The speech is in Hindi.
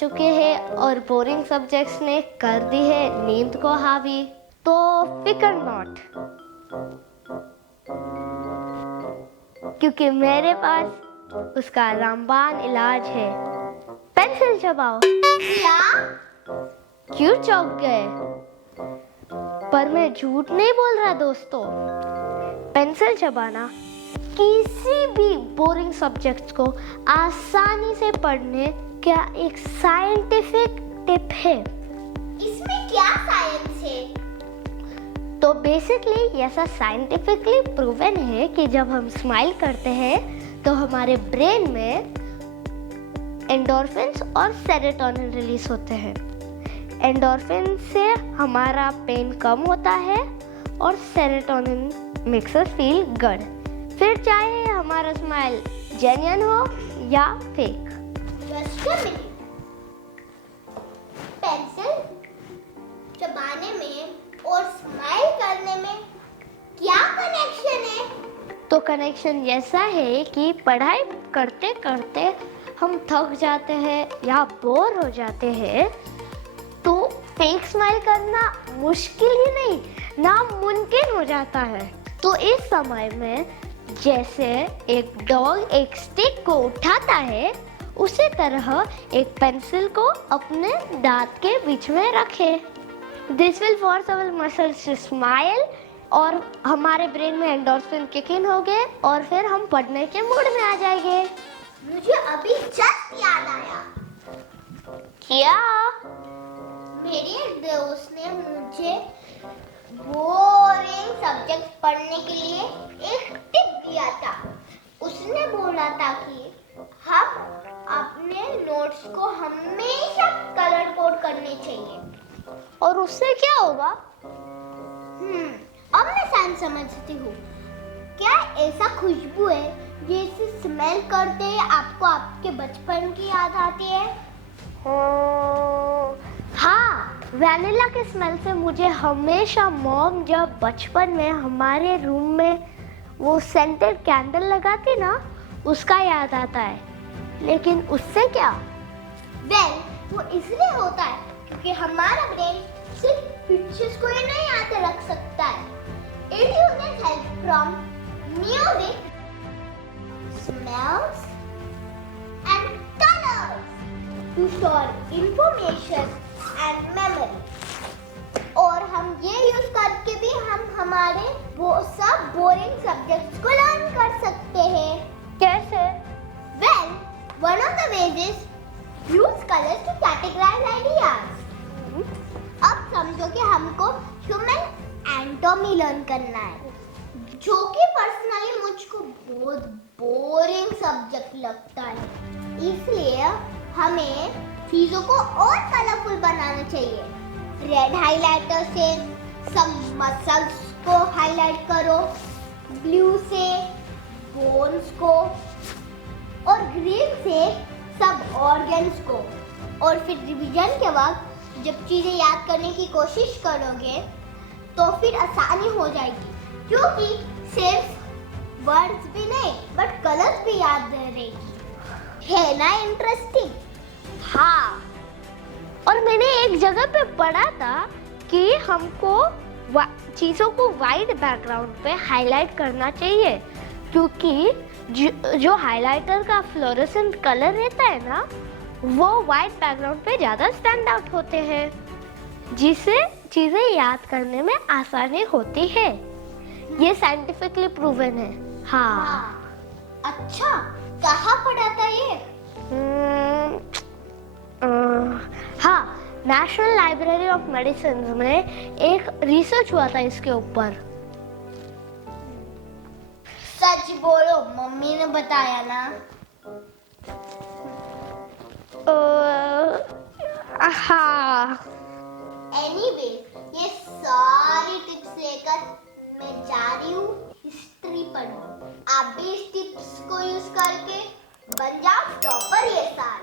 चुके हैं और बोरिंग सब्जेक्ट्स ने कर दी है नींद को हावी। तो फिकर नॉट, क्योंकि मेरे पास उसका रामबाण इलाज है। पेंसिल चबाओ। क्या? क्यों चौंक गए? पर मैं झूठ नहीं बोल रहा दोस्तों। पेंसिल चबाना किसी भी बोरिंग सब्जेक्ट को आसानी से पढ़ने का एक साइंटिफिक टिप है। इसमें क्या साइंस है? तो बेसिकली ऐसा साइंटिफिकली प्रूवन है कि जब हम स्माइल करते हैं तो हमारे ब्रेन में एंडोर्फिन्स और सेरोटोनिन रिलीज होते हैं। एंडोर्फिन से हमारा पेन कम होता है और serotonin makes us feel good. फिर चाहे हमारा स्माइल जेन्युइन हो या fake. Just a minute, pencil चबाने में और स्माइल करने में क्या कनेक्शन है? तो कनेक्शन ऐसा है कि पढ़ाई करते करते हम थक जाते हैं या बोर हो जाते हैं तो फेक स्माइल करना मुश्किल ही नहीं, नामुमकिन हो जाता है। तो इस समय में जैसे एक डॉग एक स्टिक को उठाता है, उसी तरह एक पेंसिल को अपने दांत के बीच में रखे। This will force our muscles to smile और हमारे ब्रेन में एंडोर्फिन किक इन हो गए और फिर हम पढ़ने के मूड में आ जाएंगे। मुझे अभी जस्ट याद आया। क्या? मेरे दोस्त ने मुझे बोरिंग सब्जेक्ट पढ़ने के लिए एक टिप दिया था। उसने बोला था कि हम अपने नोट्स को हमेशा कलर कोड करने चाहिए। और उससे क्या होगा? अब मैं साइंस समझती हूँ। क्या ऐसा खुशबू है जिसे स्मेल करते ही आपको आपके बचपन की याद आती है? हाँ, वैनिला के स्मेल से मुझे हमेशा मॉम जब बचपन में हमारे रूम में वो सेंटेड कैंडल लगाती ना, उसका याद आता है। लेकिन उससे क्या? वो इसलिए होता है क्योंकि हमारा ब्रेन सिर्फ पिक्चर्स को ही नहीं याद रख सकता है। It uses help from music, smells and colors to store information and memory. और हम ये यूज करके भी हम हमारे वो सब बोरिंग सब्जेक्ट्स को लर्न कर सकते हैं। कैसे? One of the ways is use colors to categorize ideas. अब समझो कि हमको ह्यूमन एनाटॉमी लर्न करना है, जो कि पर्सनली मुझको बहुत बोरिंग सब्जेक्ट लगता है। इसलिए हमें चीजों को और कलरफुल बनाना चाहिए। रेड हाइलाइटर से सब मसल्स को हाईलाइट करो, ब्लू से बोन्स को और ग्रीन से सब ऑर्गन्स को। और फिर रिवीजन के वक्त जब चीजें याद करने की कोशिश करोगे तो फिर आसानी हो जाएगी, क्योंकि सिर्फ वर्ड्स भी नहीं बट कलर्स भी याद रहेगी। है ना इंटरेस्टिंग? हाँ, और मैंने एक जगह पे पढ़ा था कि हमको चीज़ों को वाइट बैकग्राउंड पे हाईलाइट करना चाहिए, क्योंकि जो हाइलाइटर का फ्लोरोसेंट कलर रहता है ना, वो वाइट बैकग्राउंड पे ज़्यादा स्टैंड आउट होते हैं, जिससे चीज़ें याद करने में आसानी होती है। ये साइंटिफिकली प्रूवन है। हाँ। अच्छा, कहाँ पढ़ा था ये? हाँ, नेशनल लाइब्रेरी ऑफ मेडिसिन में एक रिसर्च हुआ था इसके ऊपर। सच बोलो, मम्मी ने बताया ना? हाँ। एनीवे, ये सारी टिप्स लेकर मैं जा रही हूँ हिस्ट्री पढ़ने। आप भी इस टिप्स को यूज करके बन जाओ टॉपर ये साल।